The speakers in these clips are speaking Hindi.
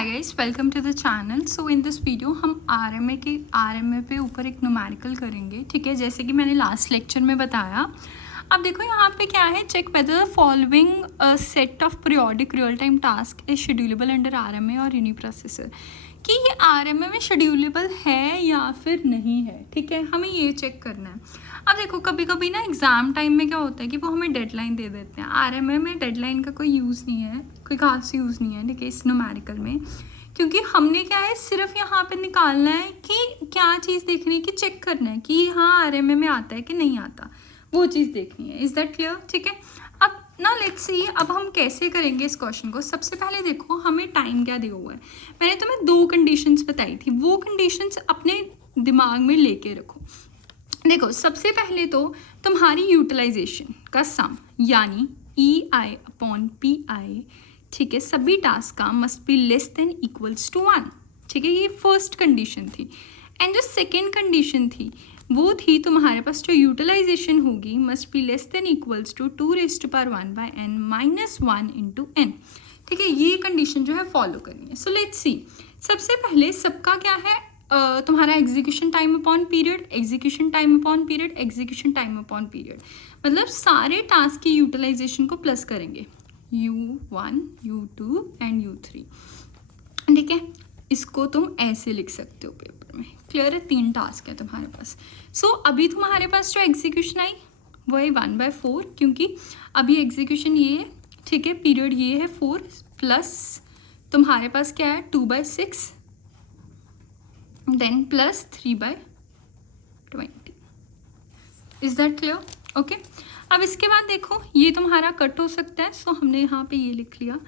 Hi guys, welcome to the channel. So in this video हम आरएमए पे ऊपर एक न्यूमेरिकल करेंगे। ठीक है, जैसे कि मैंने लास्ट लेक्चर में बताया। अब देखो यहाँ पे क्या है, check whether the following set of periodic real time task is schedulable under RMA और यूनिप्रोसेसर, कि ये आरएमए में शेड्यूलेबल है या फिर नहीं है। ठीक है, हमें ये चेक करना है। अब देखो कभी कभी ना एग्ज़ाम टाइम में क्या होता है कि वो हमें डेडलाइन दे देते हैं। आरएमए में डेडलाइन का कोई यूज़ नहीं है, कोई खास यूज़ नहीं है। ठीक है, इस न्यूमेरिकल में, क्योंकि हमने क्या है सिर्फ यहाँ पे निकालना है कि क्या चीज़ देखनी है, कि चेक करना है कि हाँ आरएमए में आता है कि नहीं आता, वो चीज़ देखनी है। Is that clear? ठीक है, अब ना लेट्स सी अब हम कैसे करेंगे इस क्वेश्चन को। सबसे पहले देखो हमें टाइम क्या दिया हुआ है। मैंने तुम्हें दो कंडीशंस बताई थी, वो कंडीशंस अपने दिमाग में लेके रखो। देखो सबसे पहले तो तुम्हारी यूटिलाइजेशन का सम यानी EI/PI, ठीक है, सभी टास्क का must be less than equals to 1। ठीक है, ये फर्स्ट कंडीशन थी। एंड जो सेकेंड कंडीशन थी वो थी तुम्हारे पास जो यूटिलाइजेशन होगी must be less than equals to 2⁻1/n - 1 × n। ठीक है, ये कंडीशन जो है फॉलो करनी है। सो लेट्स सी, सबसे पहले सबका क्या है, तुम्हारा execution time upon period, execution time upon period, execution time upon period, मतलब सारे टास्क की यूटिलाइजेशन को प्लस करेंगे, U1, U2 एंड U3। ठीक है, इसको तुम ऐसे लिख सकते हो पेपर में। क्लियर है, 3 टास्क है तुम्हारे पास। सो अभी तुम्हारे पास जो एग्जीक्यूशन आई वो है 1/4, क्योंकि अभी एग्जीक्यूशन ये है। ठीक है, पीरियड ये है 4 प्लस तुम्हारे पास क्या है 2/6, then plus 3/20। Is that clear? Okay, अब इसके बाद देखो ये तुम्हारा कट हो सकता है, सो हमने यहाँ पे ये लिख लिया।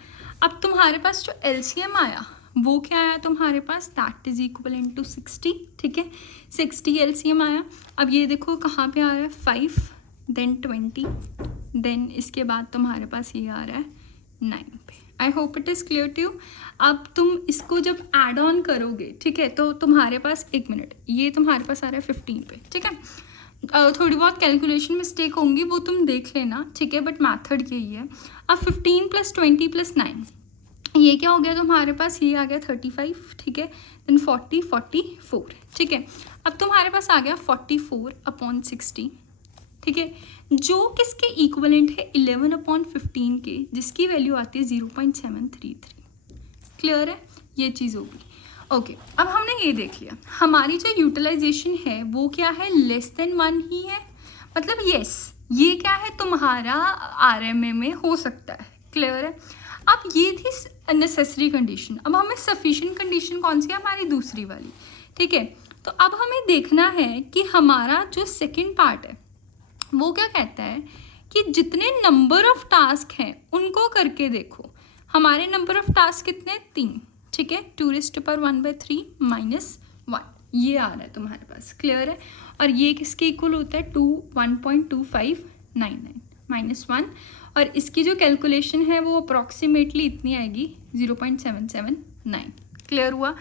अब तुम्हारे पास जो एलसीएम आया वो क्या आया तुम्हारे पास, दैट इज इक्वलेंट टू 60। ठीक है, 60 एलसीएम आया। अब ये देखो कहाँ पे आ रहा है 5, देन 20, देन इसके बाद तुम्हारे पास ये आ रहा है 9 पे। I hope it is clear to you. अब तुम इसको जब ऐड ऑन करोगे, ठीक है, तो तुम्हारे पास 1 मिनट, ये तुम्हारे पास आ रहा है 15 पे। ठीक है, थोड़ी बहुत कैलकुलेशन मिस्टेक होंगी वो तुम देख लेना। ठीक है, बट मैथड यही है। अब 15 + 20 + 9, ये क्या हो गया तुम्हारे पास, ये आ गया 35। ठीक है, देन 40, 44। ठीक है, अब तुम्हारे पास आ गया 44/60। ठीक है, जो किसके इक्वलेंट है 11/15 के, जिसकी वैल्यू आती है 0.733। क्लियर है, ये चीज़ होगी। ओके, अब हमने ये देख लिया हमारी जो यूटिलाइजेशन है वो क्या है, लेस देन 1 ही है। मतलब यस, ये क्या है तुम्हारा आरएमए में हो सकता है। क्लियर है, अब ये थी नेसेसरी कंडीशन। अब हमें सफिशिएंट कंडीशन कौन सी है, हमारी दूसरी वाली। ठीक है, तो अब हमें देखना है कि हमारा जो सेकेंड पार्ट है वो क्या कहता है कि जितने नंबर ऑफ टास्क हैं उनको करके देखो। हमारे नंबर ऑफ टास्क कितने, 3। ठीक है, 2⁻1/3 - 1 ये आ रहा है तुम्हारे पास। क्लियर है, और ये किसके इक्वल होता है 1.2599 - 1, और इसकी जो कैलकुलेशन है वो अप्रॉक्सीमेटली इतनी आएगी 0.779। क्लियर हुआ?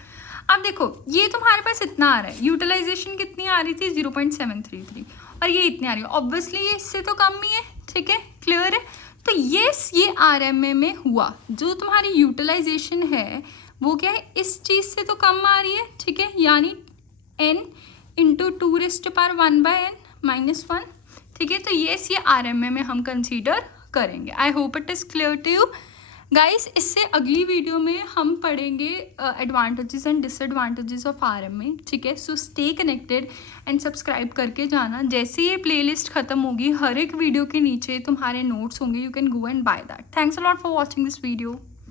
अब देखो ये तुम्हारे पास इतना आ रहा है, यूटिलाइजेशन कितनी आ रही थी 0.733, और ये इतनी आ रही है। ऑब्वियसली ये इससे तो कम ही है। ठीक है, क्लियर है, तो ये आरएमए में हुआ। जो तुम्हारी यूटिलाइजेशन है वो क्या है, इस चीज़ से तो कम आ रही है। ठीक है, यानी n × 2⁻1/n - 1। ठीक है, तो ये आरएमए में हम कंसीडर करेंगे। I hope it is clear to you guys. इससे अगली वीडियो में हम पढ़ेंगे advantages and disadvantages of RMA. ठीक है, so stay connected and subscribe करके जाना। जैसे ये प्लेलिस्ट खत्म होगी, हर एक वीडियो के नीचे तुम्हारे नोट्स होंगे, you can go and by that. Thanks a lot for watching this video.